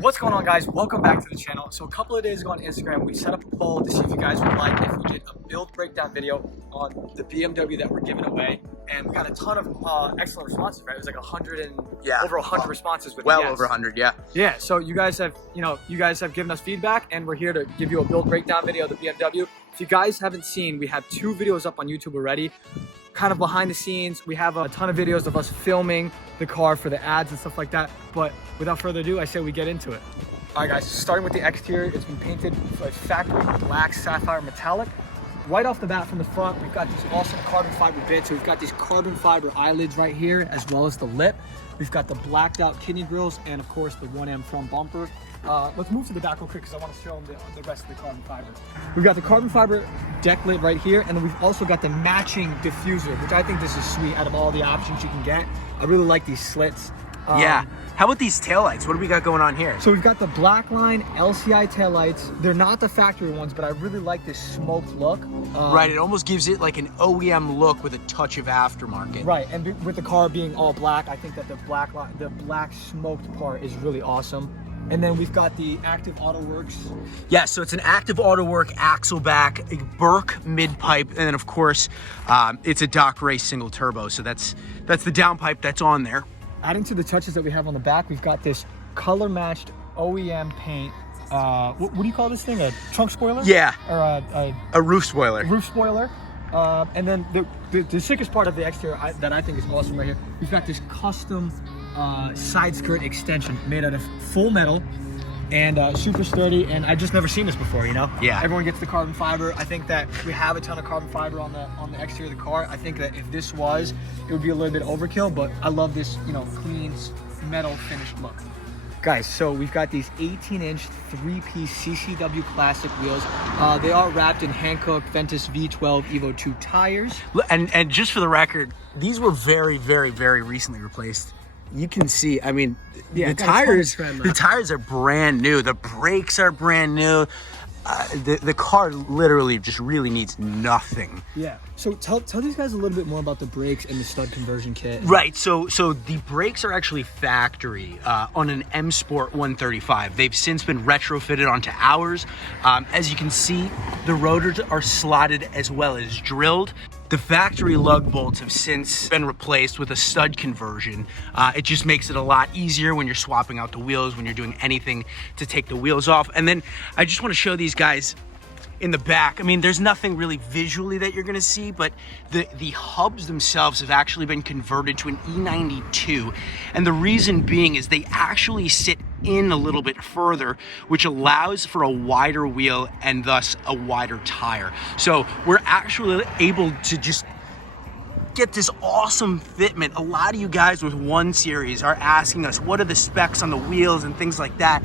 What's going on, guys? Welcome back to the channel. So a couple of days ago on Instagram, we set up a poll to see if you guys would like if we did a build breakdown video on the BMW that we're giving away, and we got a ton of excellent responses. Right, it was like over 100 responses. With well over 100, yeah. Yeah. So you guys have, given us feedback, and we're here to give you a build breakdown video of the BMW. If you guys haven't seen, we have 2 videos up on YouTube already. Kind of behind the scenes, we have a ton of videos of us filming the car for the ads and stuff like that. But without further ado, I say we get into it. All right, guys, starting with the exterior, it's been painted a factory black sapphire metallic. Right off the bat from the front, we've got these awesome carbon fiber bits. So we've got these carbon fiber eyelids right here, as well as the lip. We've got the blacked out kidney grills, and of course the 1M front bumper. Let's move to the back real quick because I want to show them the rest of the carbon fiber. We've got the carbon fiber deck lid right here, and then we've also got the matching diffuser, which I think this is sweet out of all the options you can get. I really like these slits. Yeah. How about these taillights? What do we got going on here? So we've got the black line LCI taillights. They're not the factory ones, but I really like this smoked look. Right, it almost gives it like an OEM look with a touch of aftermarket. Right, and with the car being all black, I think that the black smoked part is really awesome. And then we've got the Active Auto Works. Yeah, so it's an Active Auto Work axle back, a Burke mid pipe, and then of course it's a Doc Race single turbo. So that's the downpipe that's on there. Adding to the touches that we have on the back, we've got this color matched OEM paint. What do you call this thing? A trunk spoiler? Yeah. Or a roof spoiler. Roof spoiler. And then the sickest part of the exterior that I think is awesome right here, we've got this custom side skirt extension made out of full metal and super sturdy, and I just never seen this before, you know? Yeah. Everyone gets the carbon fiber. I think that we have a ton of carbon fiber on the exterior of the car. I think that if this was, it would be a little bit overkill, but I love this, clean metal finished look. Guys, so we've got these 18-inch 3-piece CCW classic wheels. They are wrapped in Hankook Ventus V12 Evo 2 tires. And just for the record, these were very, very, very recently replaced. You can see, I mean, yeah, the tires are brand new. The brakes are brand new. The car literally just really needs nothing. Yeah. So tell these guys a little bit more about the brakes and the stud conversion kit. Right. So the brakes are actually factory on an M Sport 135. They've since been retrofitted onto ours. As you can see, the rotors are slotted as well as drilled. The factory lug bolts have since been replaced with a stud conversion. It just makes it a lot easier when you're swapping out the wheels, when you're doing anything to take the wheels off. And then I just want to show these guys in the back. I mean, there's nothing really visually that you're gonna see, but the hubs themselves have actually been converted to an E92. And the reason being is they actually sit in a little bit further, which allows for a wider wheel and thus a wider tire. So we're actually able to just get this awesome fitment. A lot of you guys with 1 Series are asking us, what are the specs on the wheels and things like that.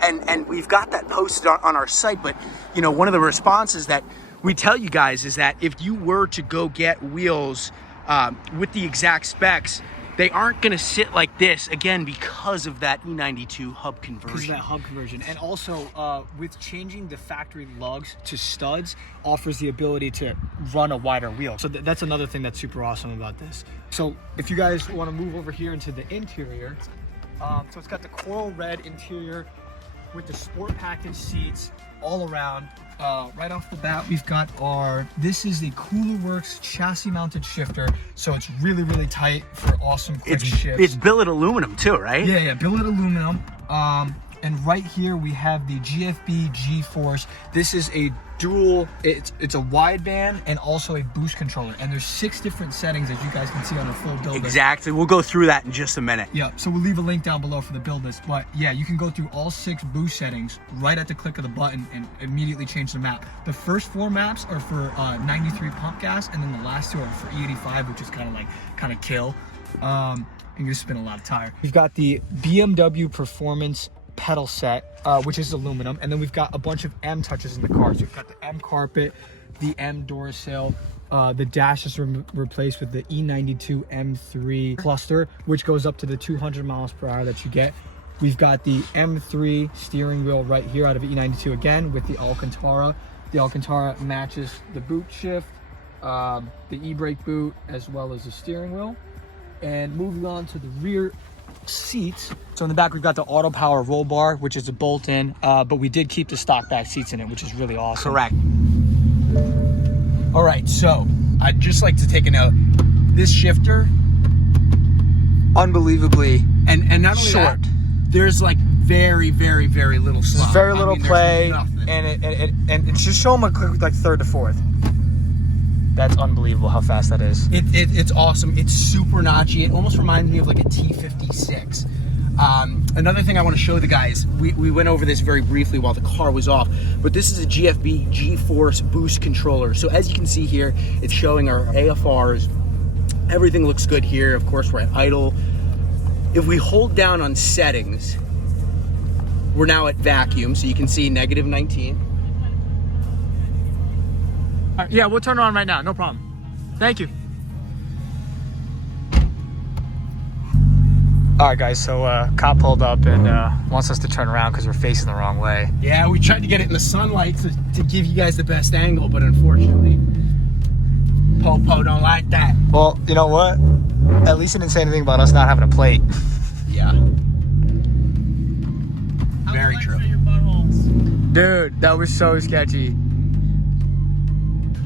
And we've got that posted on our site, but one of the responses that we tell you guys is that if you were to go get wheels with the exact specs, they aren't going to sit like this, again, because of that E92 hub conversion. Because of that hub conversion. And also, with changing the factory lugs to studs, offers the ability to run a wider wheel. So that's another thing that's super awesome about this. So if you guys want to move over here into the interior, so it's got the coral red interior with the sport package seats all around. Right off the bat, we've got this is the Cooler Works chassis mounted shifter, so it's really, really tight for awesome quick shifts. It's billet aluminum too, right? Yeah, billet aluminum. And right here we have the GFB G-Force. This is a dual, it's a wideband and also a boost controller. And there's 6 different settings, as you guys can see on a full build list. Exactly, we'll go through that in just a minute. Yeah, so we'll leave a link down below for the build list. But yeah, you can go through all 6 boost settings right at the click of the button and immediately change the map. The first 4 maps are for 93 pump gas, and then the last 2 are for E85, which is kind of kill. And you just spin a lot of tire. We've got the BMW Performance pedal set, which is aluminum, and then we've got a bunch of M touches in the car. So we've got the M carpet, the M door sill, the dash is replaced with the E92 M3 cluster, which goes up to the 200 miles per hour that you get. We've got the M3 steering wheel right here out of E92 again with the Alcantara. The Alcantara matches the boot shift, the e-brake boot, as well as the steering wheel. And moving on to the rear seats. So in the back, we've got the auto power roll bar, which is a bolt in, but we did keep the stock back seats in it, which is really awesome. Correct. All right, so I'd just like to take a note. This shifter, Unbelievably and not only short. that, there's like very, very, very little slop. There's very little play, there's nothing. and it's just showing like third to fourth. That's unbelievable how fast that is. It's awesome. It's super notchy. It almost reminds me of like a T56. Another thing I want to show the guys, we went over this very briefly while the car was off, but this is a GFB G-Force boost controller. So as you can see here, it's showing our AFRs. Everything looks good here. Of course, we're at idle. If we hold down on settings, we're now at vacuum, so you can see -19. Yeah, we'll turn it on right now. No problem. Thank you. All right, guys. So cop pulled up and wants us to turn around because we're facing the wrong way. Yeah, we tried to get it in the sunlight to give you guys the best angle, but unfortunately, Popo don't like that. Well, you know what? At least he didn't say anything about us not having a plate. Yeah. Very true. Dude, that was so sketchy.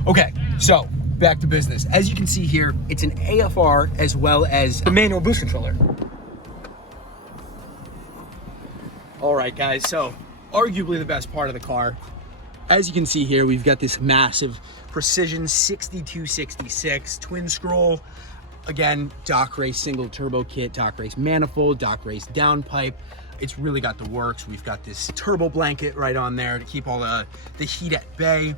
Okay, so back to business. As you can see here, it's an AFR as well as The manual boost controller. All right, guys, so arguably the best part of the car. As you can see here, we've got this massive Precision 6266 twin scroll. Again, Doc Race single turbo kit, Doc Race manifold, Doc Race downpipe. It's really got the works. We've got this turbo blanket right on there to keep all the heat at bay.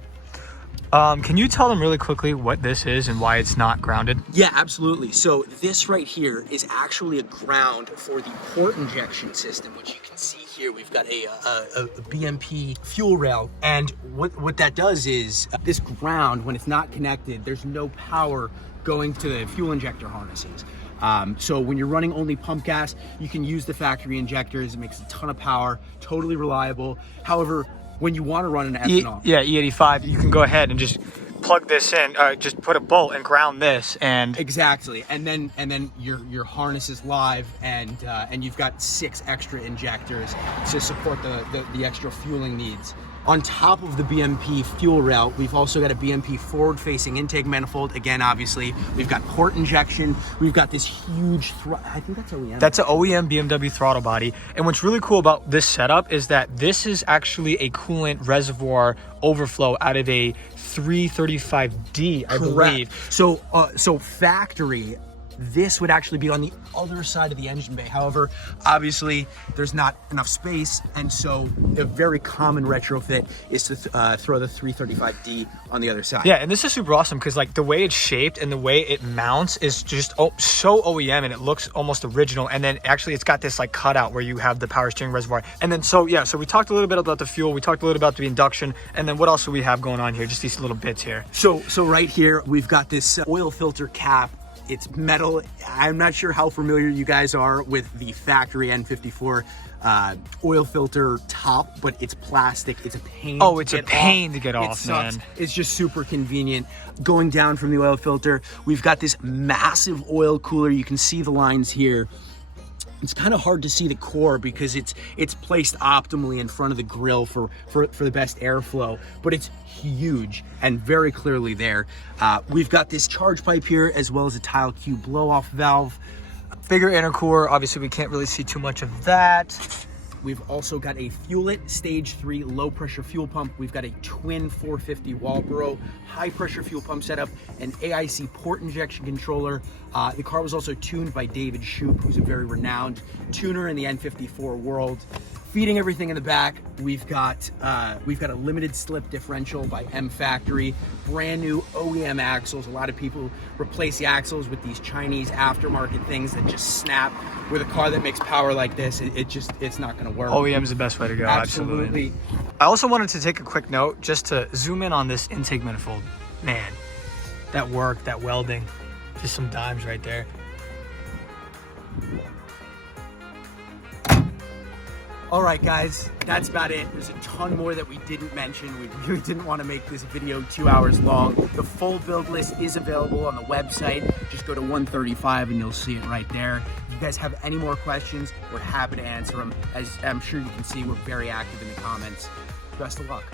Can you tell them really quickly what this is and why it's not grounded? Yeah, absolutely. So this right here is actually a ground for the port injection system, which you can see here. We've got a BMP fuel rail. And what that does is this ground, when it's not connected, there's no power going to the fuel injector harnesses. So when you're running only pump gas, you can use the factory injectors. It makes a ton of power, totally reliable. However, when you want to run an ethanol, E85, you can go ahead and just plug this in, just put a bolt and ground this, and exactly, and then your harness is live, and you've got 6 extra injectors to support the extra fueling needs. On top of the BMP fuel rail, we've also got a BMP forward-facing intake manifold. Again, obviously, we've got port injection. We've got this huge, I think that's OEM. That's an OEM BMW throttle body. And what's really cool about this setup is that this is actually a coolant reservoir overflow out of a 335D, I believe. So factory, this would actually be on the other side of the engine bay. However, obviously there's not enough space, and so a very common retrofit is to throw the 335D on the other side. Yeah, and this is super awesome because like the way it's shaped and the way it mounts is just so OEM, and it looks almost original. And then actually it's got this like cutout where you have the power steering reservoir. And then so we talked a little bit about the fuel, we talked a little about the induction, and then what else do we have going on here? Just these little bits here. So right here we've got this oil filter cap. It's metal. I'm not sure how familiar you guys are with the factory N54 oil filter top, but it's plastic. It's a pain. Oh, it's a pain to get off, man. It's just super convenient. Going down from the oil filter, we've got this massive oil cooler. You can see the lines here. It's kind of hard to see the core because it's placed optimally in front of the grill for the best airflow, but it's huge and very clearly there. We've got this charge pipe here as well as a tile cube blow off valve. Bigger intercooler, obviously we can't really see too much of that. We've also got a Fuelit Stage 3 low pressure fuel pump. We've got a twin 450 Walbro high pressure fuel pump setup, an AIC port injection controller. The car was also tuned by David Shoup, who's a very renowned tuner in the N54 world. Feeding everything in the back, we've got a limited slip differential by M Factory, brand new OEM axles. A lot of people replace the axles with these Chinese aftermarket things that just snap. With a car that makes power like this, it's not going to work. OEM is the best way to go. Absolutely. I also wanted to take a quick note just to zoom in on this intake manifold. Man, that work, that welding, just some dimes right there. All right, guys, that's about it. There's a ton more that we didn't mention. We really didn't want to make this video 2 hours long. The full build list is available on the website. Just go to 135 and you'll see it right there. You've guys have any more questions, we're happy to answer them. As I'm sure you can see, we're very active in the comments. Best of luck.